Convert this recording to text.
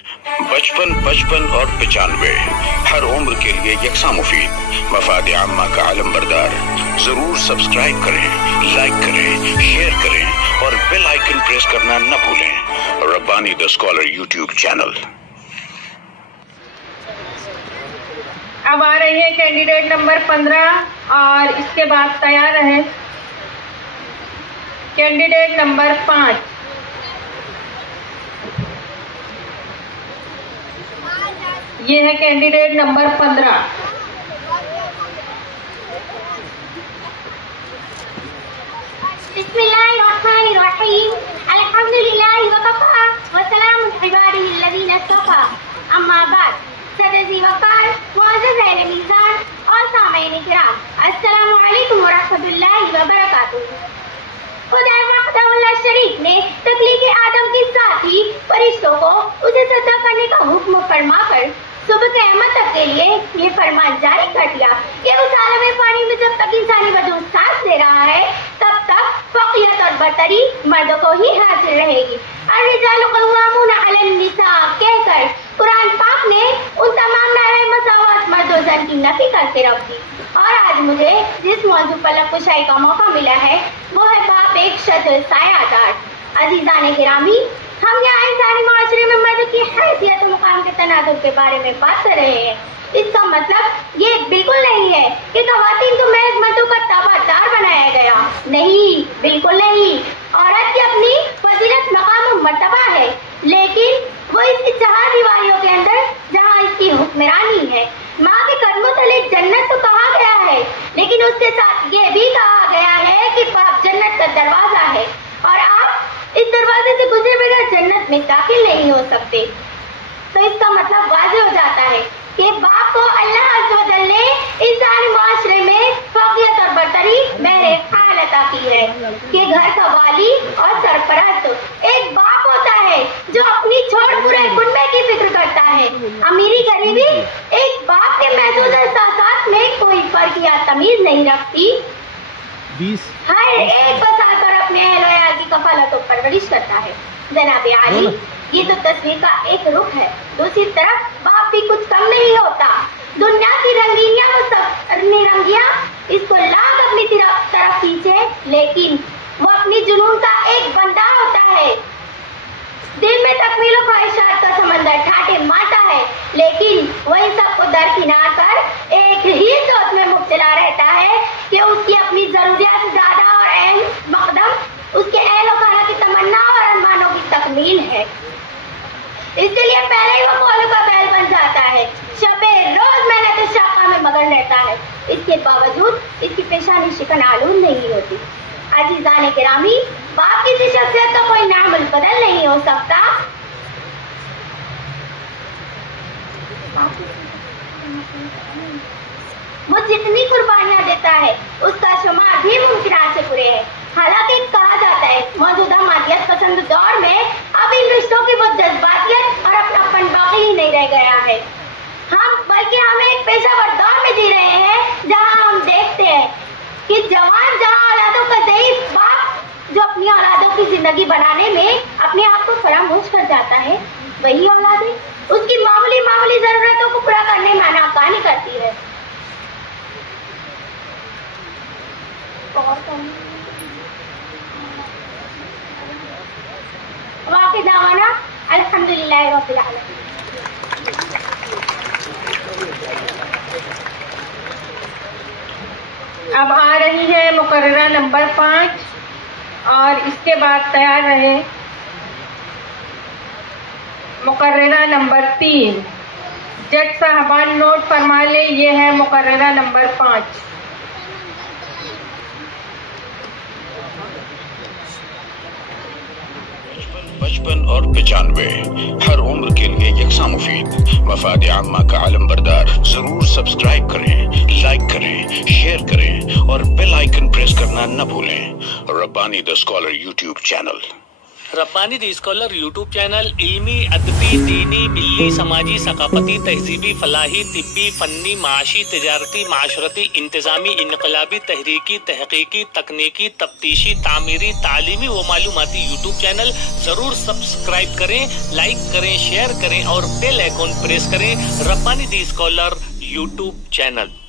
55, 55 और 95 हर उम्र के लिए यकसा मुफीद, मफाद आम्मा का आलम बरदार। जरूर सब्सक्राइब करें, लाइक करें, शेयर करें और बेल आइकन प्रेस करना न भूलें। Rabbani the scholar YouTube channel. अब आ रही है कैंडिडेट नंबर 15 और इसके बाद तैयार है कैंडिडेट नंबर 5। ये है कैंडिडेट नंबर 15। बिस्मिल्लाहिर्रहमानिर्रहीम, अल्हम्दुलिल्लाहि वकफ़ा वसलामुन इबादिहिल्लज़ीना इस्तफ़ा, अम्मा बाद। सदर वक़ार, मुअज़्ज़ज़ अहले मीज़ान और सामईन किराम, अस्सलामु अलैकुम वरहमतुल्लाहि वबरकातुहू। खुदा वहदहुल्ला शरीक ने तख्लीक़ आदम के साथ ही फरिश्तों को उसे सजदा करने का हुक्म फरमाकर सुबह क़यामत तक के लिए ये फरमान जारी कर दिया कि उस आलम पानी में जब तक इंसानी वजूद सांस ले रहा है तब तक फ़क़ियत और बरतरी मर्दों को ही हासिल रहेगी। अर्रिजालु क़व्वामूना अलन निसा कहकर कुरान पाक ने उन तमाम नारे मसावत मर्द और ज़न की नफी करके रख दी। और आज मुझे जिस मौजू पर लफ़्ज़ का मौका मिला है वो है बाप एक शत्र सायादार। अज़ीज़ान गिरामी, हम यहाँ इंसानी माशरे में मर्द की हैसियत और मुकाम के तनाज़ुर के बारे में बात कर रहे हैं। इसका मतलब ये बिल्कुल नहीं है कि ख़वातीन को महज मर्दों का ताबादार बनाया गया, नहीं, बिल्कुल नहीं। औरत की अपनी फजीलत, मकाम और मर्तबा है, लेकिन वो इसकी 4 दीवारियों के अंदर जहाँ इसकी हुक्मरानी है। माँ के कदमों तले जन्नत तो कहा गया है, लेकिन उसके साथ ये भी कहा गया है कि बाप जन्नत का दरवाजा है और आप इस दरवाजे से गुजरे बगैर जन्नत में दाखिल नहीं हो सकते। तो इसका मतलब वाज़ेह हो जाता है कि बाप को अल्लाह अज़्ज़ व जल ने इंसानी माशरे में फ़क़ियत और बरतरी बहरहाल अता की है कि घर का वाली और सरपरस्त एक बाप होता है जो अपनी छोड़ पूरे कुनबे की फिक्र करता है। अमीरी गरीबी एक बाप के महसूस एहसासात में कोई फर्क या तमीज नहीं रखती। हर एक बसार पर अपने अहल वयाल की कफालत और परवरिश करता है। जनाबे आली, ये तो तस्वीर का एक रुख है, दूसरी तरफ बाप भी कुछ कम नहीं होता। दुनिया की रंगीनियां वो सब निरंगियां इसको लाख अपनी तरफ खींचे, लेकिन वो अपनी जुनून का एक बंदा होता है। दिल में तकमील और ख्वाहिशात का समंदर ठाटे मारता है, लेकिन वही सबको दरकिनार कर एक ही सोच में मुब्तला रहता है कि उसकी अपनी जरूरियात से ज्यादा और अहम मकदम उसके अहल व खाना की तमन्ना और अरमानों की तकमील है। इसलिए पहले ही वो कोलू का बैल बन जाता है, शबे रोज मेहनत शाखा में मगन रहता है। इसके बावजूद इसकी पेशानी शिकन आलूद नहीं होती। अज़ीज़ान गिरामी, बाप की शख्सियत का कोई नामुल बदल नहीं हो सकता। वो जितनी कुर्बानियां देता है उसका शुमार भी मुमकिनात से पूरे है। हालांकि कहा जाता है मौजूदा मादियत पसंद दौर में अब इन रिश्तों की वो जज्बातियत और अपनापन बाकी ही नहीं रह गया है। बल्कि हम एक पेशावर दौर में जी रहे हैं जहां हम देखते हैं कि जवान जहां औलादों का ज़ईफ़ बाप जो अपनी औलादों की जिंदगी बनाने में अपने आप को फरामोश कर जाता है, वही औलादें उसकी मामूली मामूली जरूरतों को पूरा करने में नाकानी करती है। वाक़ई दावाना अल्हम्दुलिल्लाह रब्बिल आलमीन। अब आ रही है मुकर्ररा नंबर 5 और इसके बाद तैयार रहे मुकर्ररा नंबर 3। जज साहबान नोट फरमा ले, ये है मुकर्ररा नंबर 5। पचपन और 95 हर उम्र के लिए यकसा मुफीद, मफाद आम्मा का आलम बरदार। जरूर सब्सक्राइब करें, लाइक करें, शेयर करें और बेल आइकन प्रेस करना न भूलें। Rabbani the scholar YouTube channel. Rabbani the scholar YouTube channel इल्मी, अदबी, दीनी, मिल्ली, समाजी, सकाफती, तहजीबी, फलाही, तिब्बी, फन्नी, माशी, तिजारती, माशरती, इंतजामी, इनकलाबी, तहरीकी, तहकीकी, तकनीकी, तफ्तीशी, तामीरी, तालीमी व मालूमाती यूट्यूब चैनल जरूर सब्सक्राइब करें, लाइक करें, शेयर करें और बेल आइकॉन प्रेस करें। Rabbani the scholar YouTube channel.